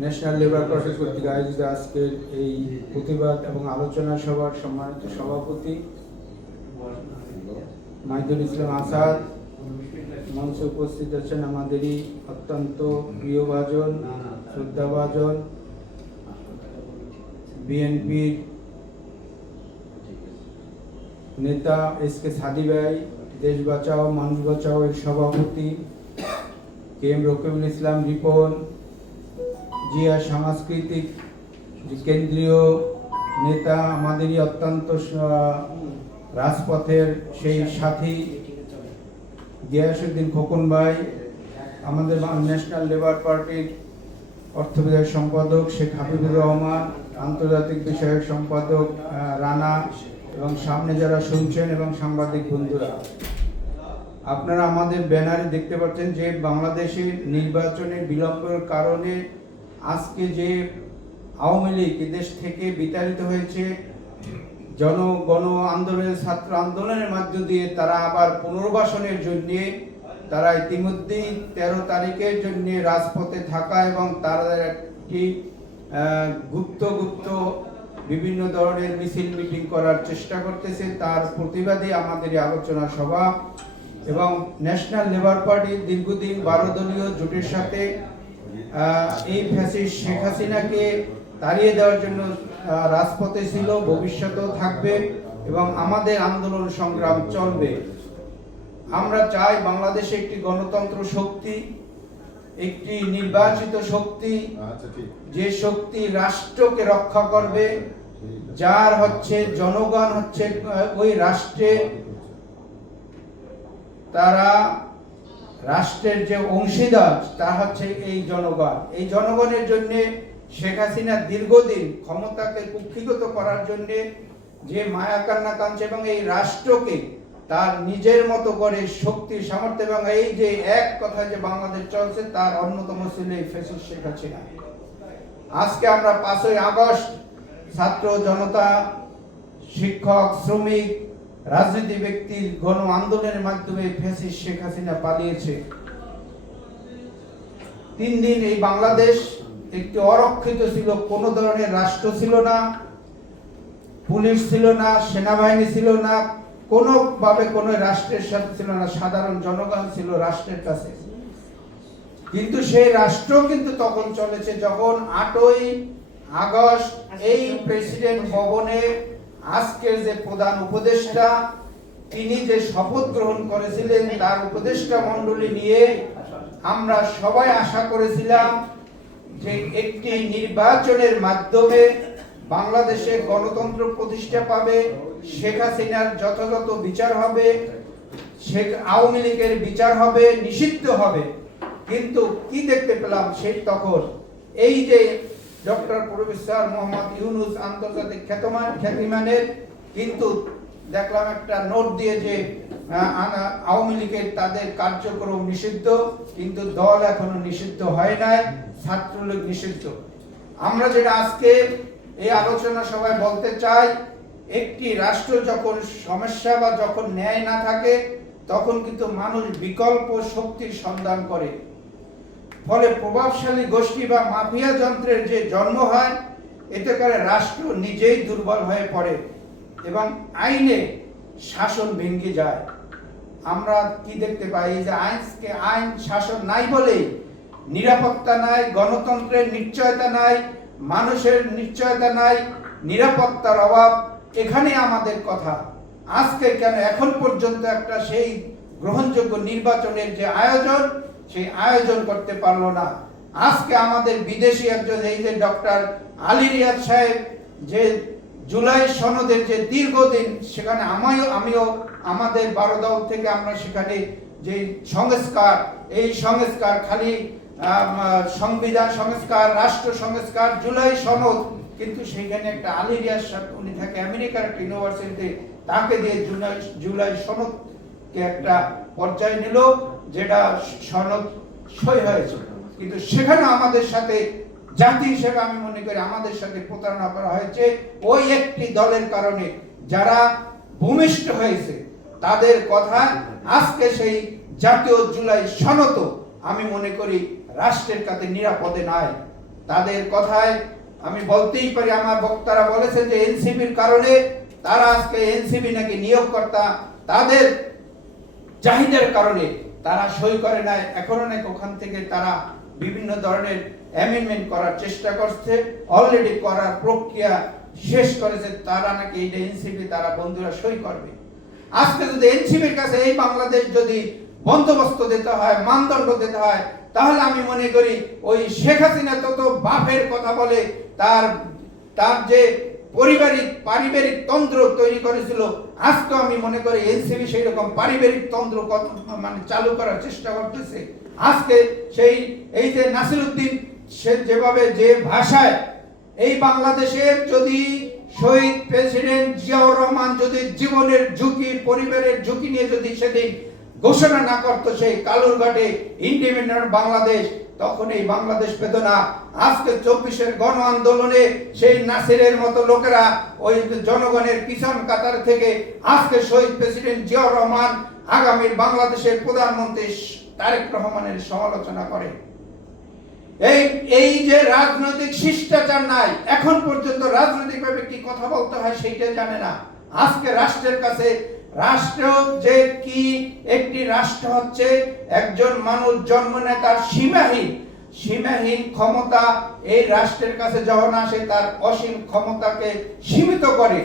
National labour party কর্তৃক আয়োজিত আজকের এই প্রতিবাদ এবং আলোচনা সভার সম্মানিত সভাপতি মাইদুল ইসলাম আসাদ। মঞ্চে উপস্থিত আছেন আমাদেরই অত্যন্ত প্রিয়ভাজন শ্রদ্ধাভাজন বিএনপির নেতা এস কে সাদি ভাই, দেশ বাঁচাও, মানুষ বাঁচাও এর সভাপতি কে এম রকিবুল ইসলাম রিপন জিয়া সাংস্কৃতিক কেন্দ্রীয় নেতা আমাদেরই অত্যন্ত রাজপথের সেই সাথী গিয়াসুদ্দিন খোকন ভাই, আমাদের ন্যাশনাল লেবার পার্টির অর্থ বিভাগ সম্পাদক শেখ হাবিবুর রহমান, আন্তর্জাতিক বিষয়ক সম্পাদক রানা এবং সামনে যারা শুনছেন এবং সাংবাদিক বন্ধুরা, আপনারা আমাদের ব্যানারে দেখতে পাচ্ছেন যে বাংলাদেশের নির্বাচনের বিলম্বের কারণে আজকে যে আওয়ামী লীগ দেশ থেকে বিতাড়িত হয়েছে জনগণ আন্দোলনের ছাত্র আন্দোলনের মধ্য দিয়ে তারা আবার পুনর্বাসনের জন্য, তারা ইতিমধ্যেই তেরো তারিখের জন্য রাজপথে থাকা এবং তারা একটি গুপ্ত গুপ্ত বিভিন্ন ধরনের মিছিল মিটিং করার চেষ্টা করতেছে। তার প্রতিবাদে আমাদের আলোচনা সভা এবং ন্যাশনাল লেবার পার্টি দীর্ঘদিন বারো দলীয় জোটের সাথে এই ফ্যাসিস্ট শেখ হাসিনাকে তাড়িয়ে দেওয়ার জন্য রাজপথে ছিল ভবিষ্যতেও থাকবে এবং আমাদের আন্দোলন সংগ্রাম চলবে। আমরা চাই বাংলাদেশে একটি গণতন্ত্র শক্তি একটি নির্বাচিত শক্তি আচ্ছা যে শক্তি রাষ্ট্রকে রক্ষা করবে যার হচ্ছে জনগণ হচ্ছে ওই রাষ্ট্রে তারা রাষ্ট্রের যে অংশীদার তা হচ্ছে এই জনগণ। এই জনগণের জন্য শেখ হাসিনা দীর্ঘদিন ক্ষমতাকে কুক্ষিগত করার জন্য যে মায়া কান্না কাঁদছে এবং এই রাষ্ট্রকে তার নিজের মতো করে শক্তি, সামর্থ্য এবং এই যে এক কথা যে বাংলাদেশ চলছে, তার অন্যতম ছিল এই ফেসিস শেখ হাসিনা। আজকে আমরা পাঁচই আগস্ট, ছাত্র জনতা, শিক্ষক, শ্রমিক রাজনীতি ব্যক্তির গণ আন্দোলনের মাধ্যমে ফেসিস শেখ হাসিনা পালিয়েছে। তিন দিন এই বাংলাদেশ একটি অরক্ষিত ছিল, কোনো ধরনের রাষ্ট্র ছিল না, পুলিশ ছিল না, সেনাবাহিনী ছিল না, কোনোভাবে কোনো রাষ্ট্রের সাথে ছিল না, সাধারণ জনগণ ছিল রাষ্ট্রের কাছে। কিন্তু সেই রাষ্ট্র কিন্তু তখন চলেছে যখন আটই আগস্ট এই প্রেসিডেন্ট ভবনে আজকের যে প্রধান উপদেষ্টা, তিনি যে শপথ গ্রহণ করেছিলেন, তার উপদেষ্টা মণ্ডলী নিয়ে আমরা সবাই আশা করেছিলাম যে একটি নির্বাচনের মাধ্যমে বাংলাদেশে গণতন্ত্র প্রতিষ্ঠা পাবে, শেখ হাসিনার যথাযথ বিচার হবে, শেখ, আওয়ামী লীগের বিচার হবে, নিষিদ্ধ হবে। কিন্তু কি দেখতে পেলাম সেই তখন? এই যে ডক্টর প্রফেসর মোহাম্মদ ইউনুস আন্তর্জাতিক খ্যাতমান খ্যাতিমানের, কিন্তু দেখলাম একটা নোট দিয়ে যে আওয়ামী লীগের তাদের কার্যক্রম নিষিদ্ধ, কিন্তু দল এখনও নিষিদ্ধ হয় নাই, ছাত্রলীগ নিষিদ্ধ। আমরা যেটা আজকে এই আলোচনা সবাই বলতে চাই, একটি রাষ্ট্র যখন সমস্যা বা যখন ন্যায় না থাকে, তখন কিন্তু মানুষ বিকল্প শক্তির সন্ধান করে। ফলে প্রভাবশালী গোষ্ঠী বা মাফিয়া যন্ত্রের যে জন্ম হয়, এতে করে রাষ্ট্র নিজেই দুর্বল হয়ে পড়ে এবং আইনে শাসন ভেঙে যায়। আমরা কি দেখতে পাই যে আইনকে আইন শাসন নাই বলে নিরাপত্তা নাই, গণতন্ত্রের নিশ্চয়তা নাই, মানুষের নিশ্চয়তা নাই, নিরাপত্তার অভাব এখানে আমাদের কথা। আজকে কেন এখন পর্যন্ত একটা সেই গ্রহণযোগ্য নির্বাচনের যে আয়োজন সেই আয়োজন করতে পারল না। আজকে আমাদের বিদেশি একজন, এই যে ডক্টর আলী রিয়াদ সাহেব, যে জুলাই সনদের যে দীর্ঘদিন, সেখানে আমিও আমিও, আমাদের বারো দল থেকে আমরা সেখানে যে সংস্কার, এই সংস্কার খালি সংবিধান সংস্কার, রাষ্ট্র সংস্কার, জুলাই সনদ, কিন্তু সেইখানে একটা আলী রিয়াজ সাহেব, উনি থাকে আমেরিকার একটা ইউনিভার্সিটিতে, তাকে দিয়ে জুলাই জুলাই সনদকে একটা পর্যায়ে নিল। যেটা সনদ সই হয়েছে কিন্তু সেখানে আমাদের সাথে জাতি হিসেবে আমি মনে করি আমাদের সাথে প্রতারণা করা হয়েছে। ওই একটি দলের কারণে যারা ভূমিষ্ঠ হয়েছে, তাদের কথা আজকে সেই জাতীয় জুলাই সনত আমি মনে করি রাষ্ট্রের কাছে নিরাপদে নাই। তাদের কথায় আমি বলতেই পারি, আমার বক্তারা বলেছে যে এনসিপির কারণে তারা আজকে এনসিপি নাকি নিয়োগকর্তা, তাদের চাহিদার কারণে তারা সই করে নাই। এখন অনেক ওখান থেকে তারা বিভিন্ন ধরনের অ্যামেন্ডমেন্ট করার চেষ্টা করছে। অলরেডি করার প্রক্রিয়া শেষ করেছে। তারা নাকি এই এনসিপি তারা বন্ধুরা সই করবে। আজকে যদি এনসিপির কাছে এই বাংলাদেশ যদি বন্দোবস্ত দিতে হয়, মানদণ্ড দিতে হয়, তাহলে আমি মনে করি ওই শেখ হাসিনা তত বাপের কথা বলে তার তার যে পারিবারিক পারিবারিক তন্ত্র তৈরি করেছিল। আজকে আমি মনে করি এনসিবি সেই রকম পারিবারিক তন্ত্র কত মানে চালু করার চেষ্টা করতেছে। আজকে সেই, এই যে নাসিরুদ্দিন, সে যেভাবে যে ভাষায় এই বাংলাদেশের যদি শহীদ প্রেসিডেন্ট জিয়াউর রহমান যদি জীবনের ঝুঁকি, পরিবারের ঝুঁকি নিয়ে যদি সেদিন ঘোষণা না করতো সেই কালুরঘাটে ইন্ডিপেন্ডেন্ট বাংলাদেশ, তখন এই বাংলাদেশ পেত না। আজকে চব্বিশের গণ আন্দোলনে সেই নাসিরের মতো লোকেরা ওই জনগণের পিছন কাতার থেকে আজকে শহীদ প্রেসিডেন্ট জিয়াউর রহমান আগামীর বাংলাদেশের প্রধানমন্ত্রী তারেক রহমানের সমালোচনা করে। এই এই যে রাজনৈতিক শিষ্টাচার নাই, এখন পর্যন্ত রাজনৈতিকভাবে কি কথা বলতে হয় সেইটা জানে না। আজকে রাষ্ট্রের কাছে রাষ্ট্র যে কি একটি রাষ্ট্র হচ্ছে, একজন মানুষ জন্ম নেতার সীমাহীন সীমাহীন ক্ষমতা এই রাষ্ট্রের কাছে যখন আসে, তার অসীম ক্ষমতাকে সীমিত করে।